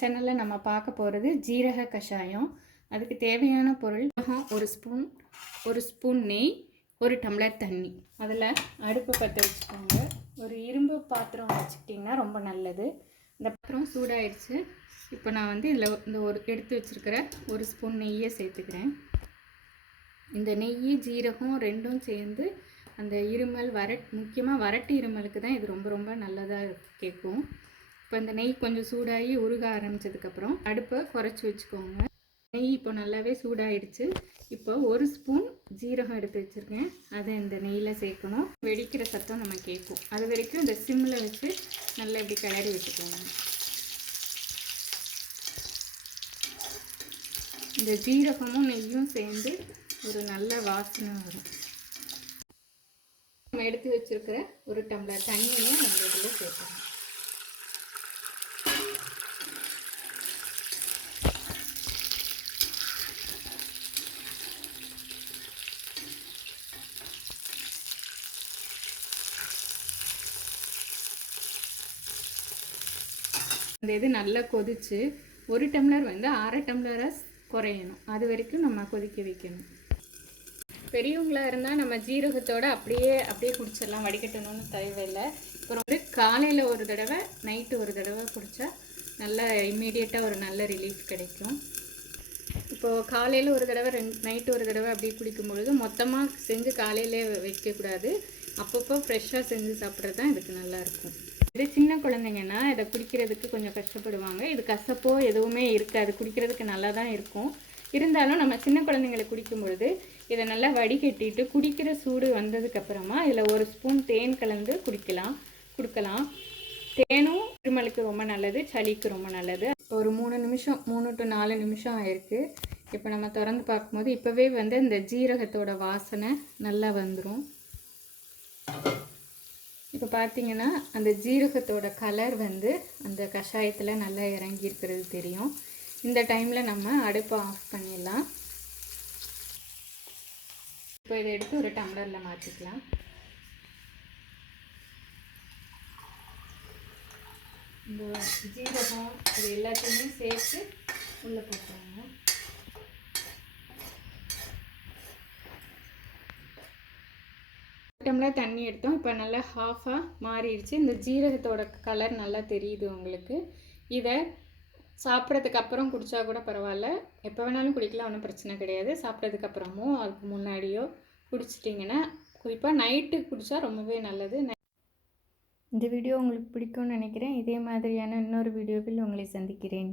சேனலில் நம்ம பார்க்க போகிறது ஜீரக கஷாயம். அதுக்கு தேவையான பொருள் ஒரு ஸ்பூன் நெய், ஒரு டம்ளர் தண்ணி. அதில் அடுப்பு பற்ற வச்சுக்கோங்க. ஒரு இரும்பு பாத்திரம் வச்சுக்கிட்டிங்கன்னா ரொம்ப நல்லது. இந்த பாத்திரம் சூடாயிடுச்சு. இப்போ நான் வந்து இதில் எடுத்து வச்சுருக்கிற ஒரு ஸ்பூன் நெய்யை சேர்த்துக்கிறேன். இந்த நெய் ஜீரகம் ரெண்டும் சேர்ந்து அந்த இருமல் முக்கியமாக வறட்டு இருமலுக்கு தான் இது ரொம்ப ரொம்ப நல்லதாக கேட்கும். இப்போ இந்த நெய் கொஞ்சம் சூடாகி உருக ஆரம்பித்ததுக்கப்புறம் அடுப்பை குறைச்சி வச்சுக்கோங்க. நெய் இப்போ நல்லாவே சூடாயிடுச்சு. இப்போ ஒரு ஸ்பூன் ஜீரகம் எடுத்து வச்சுருக்கேன். அதை இந்த நெய்யில் சேர்க்கணும். வெடிக்கிற சத்தம் நம்ம கேட்கும். அது வரைக்கும் இந்த சிம்மில் வச்சு நல்லா இப்படி கிளறி வச்சுக்கோங்க. இந்த ஜீரகமும் நெய்யும் சேர்ந்து ஒரு நல்ல வாசனை வரும். நம்ம எடுத்து வச்சுருக்கிற ஒரு டம்ளர் தண்ணியை நம்ம இதில் சேர்க்கணும். இந்த இது நல்லா கொதிச்சு ஒரு டம்ளர் வந்து அரை டம்ளராக குறையணும். அது வரைக்கும் நம்ம கொதிக்க வைக்கணும். பெரியவங்களாக இருந்தால் நம்ம ஜீரகத்தோடு அப்படியே குடிச்சிடலாம், வடிகட்டணும்னு தேவையில்லை. அப்புறம் வந்து காலையில் ஒரு தடவை, நைட்டு ஒரு தடவை குடித்தா நல்லா இம்மீடியட்டாக ஒரு நல்ல ரிலீஃப் கிடைக்கும். இப்போது காலையில் ஒரு தடவை, நைட்டு ஒரு தடவை அப்படி குடிக்கும்பொழுது மொத்தமாக செஞ்சு காலையிலே வைக்கக்கூடாது. அப்பப்போ ஃப்ரெஷ்ஷாக செஞ்சு சாப்பிட்றது தான் இதுக்கு நல்லாயிருக்கும். இது சின்ன குழந்தைங்கன்னா இதை குடிக்கிறதுக்கு கொஞ்சம் கஷ்டப்படுவாங்க. இது கசப்போ எதுவுமே இருக்காது, குடிக்கிறதுக்கு நல்லா தான் இருக்கும். இருந்தாலும் நம்ம சின்ன குழந்தைங்களை குடிக்கும் பொழுது இதை நல்லா வடிகட்டிட்டு குடிக்கிற சூடு வந்ததுக்கப்புறமா இதில் ஒரு ஸ்பூன் தேன் கலந்து கொடுக்கலாம். தேனும் இருமலுக்கு ரொம்ப நல்லது, சளிக்கு ரொம்ப நல்லது. ஒரு 3 to 4 நிமிஷம் ஆயிருக்கு. இப்போ நம்ம திறந்து பார்க்கும்போது இப்போவே வந்து இந்த ஜீரகத்தோட வாசனை நல்லா வந்துடும். இப்போ பார்த்தீங்கன்னா அந்த ஜீரகத்தோட கலர் வந்து அந்த கஷாயத்தில் நல்லா இறங்கி இருக்கிறது தெரியும். இந்த டைமில் நம்ம அடுப்பை ஆஃப் பண்ணிடலாம். இப்போ இதை எடுத்து ஒரு டம்ளரில் மாற்றிக்கலாம். இந்த ஜீரகம் இது எல்லாத்தையுமே சேர்த்து உள்ளே போட்டுருங்க. டம்ளர் தண்ணி எடுத்தோம். இப்போ நல்லா ஹாஃபாக மாறிடுச்சு. இந்த ஜீரகத்தோட கலர் நல்லா தெரியுது உங்களுக்கு. இதை சாப்பிட்றதுக்கு அப்புறம் குடித்தா கூட பரவாயில்ல, எப்போ வேணாலும் குடிக்கலாம், ஒன்றும் பிரச்சனை கிடையாது. சாப்பிட்றதுக்கு அப்புறமோ அதுக்கு முன்னாடியோ குடிச்சிட்டிங்கன்னா, குறிப்பாக நைட்டு குடித்தா ரொம்பவே நல்லது. இந்த வீடியோ உங்களுக்கு பிடிக்கும்னு நினைக்கிறேன். இதே மாதிரியான இன்னொரு வீடியோவில் உங்களை சந்திக்கிறேன்.